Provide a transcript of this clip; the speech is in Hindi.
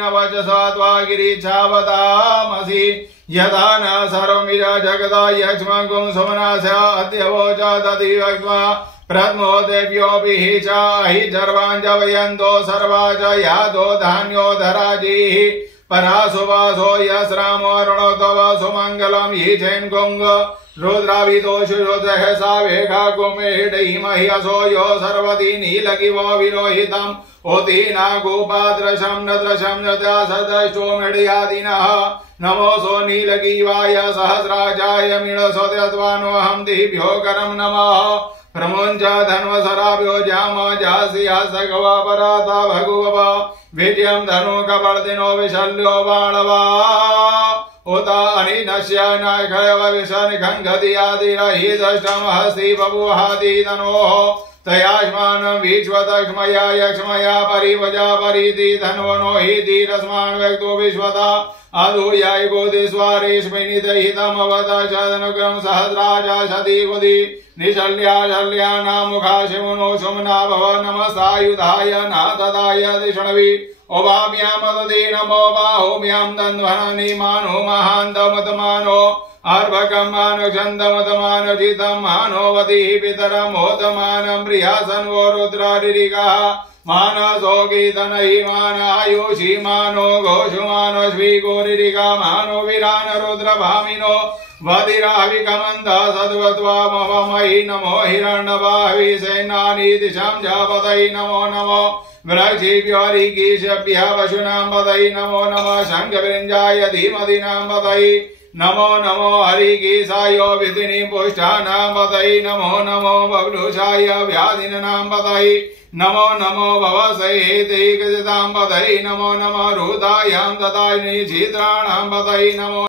नवचसा गिरीच्छावतामसि यथा न सर्वमिज जगदा यक्ष्मगुं सुमनस्य अद्य वोचदति वक्त्वा प्रथमो देव्योऽपि च हि सर्वाञ्जवयन्तो सर्वा च यादो धान्यो धराजिः परासुवासो यस्रामो अरुणो तव सुमङ्गलं हि चैन्गुङ्ग रुद्राविदोषुरुद्रः सावेघा गुमेडैमह्यसो यो सर्वति नीलगिवो विलोहितम् ओति नागोपाद्रशं न द्रशं न दासदष्टो मेडयादिनः नमोऽसो नीलगिवाय सहस्राजाय मीळसोदत्वानोऽहं दिभ्यो करं नमः प्रमुञ्च धन्वसराभ्यो जाम जास्या सगवा पराता भगुव विजयं धनु कपर्दिनो विशल्यो बाणवा उता अनिनश्य नायकयव विशनिखङ्गदियादिरहिदष्टमहस्ति बभुवहादिधनोः तयाश्मानं विश्वतक्ष्मया यक्ष्मया परिवजा परिति धन्वनो हि धीरस्मान् व्यक्तो विश्वता अधूर्याय गोदिस्वारेष्मिनितहितमवदशदनुग्रं सहस्राजा सतीवुदि निशल्या शल्यानामुखा शिवनो सुमना भव नमस्तायुधाय नाथदाय दिषणवि ओभाभ्यामदति नमो बाहुभ्यां दन्ध्वननि मानो महान्तमतमानो अर्भकं मानुषन्दमतमानुचितं मानोवतिः पितरं मोदमानं प्रियासन्वो रुद्रारिरिकः मानसो गीतनहि मानायुषि मानो घोषुमानो श्रीगोरिरिका मानो विरान रुद्रभामिनो वदिराविकमन्द सद्वत्वा मममयि नमो हिरण्यवाहवि सेनानि दिशां जापतये नमो नमो वृक्षिभ्योरिगीषभ्यः पशूनां पतये नमो नमः शङ्खवृञ्जाय धीमतीनां पतये नमो नमो हरिगीसायो विधिनि पुष्टानां पतये नमो नमो बभ्रुषाय व्याधिनां पतये नमो नमो भवसहेते गजतां पतये नमो नमो रुदायां ददायिनि छिद्राणां पतये नमो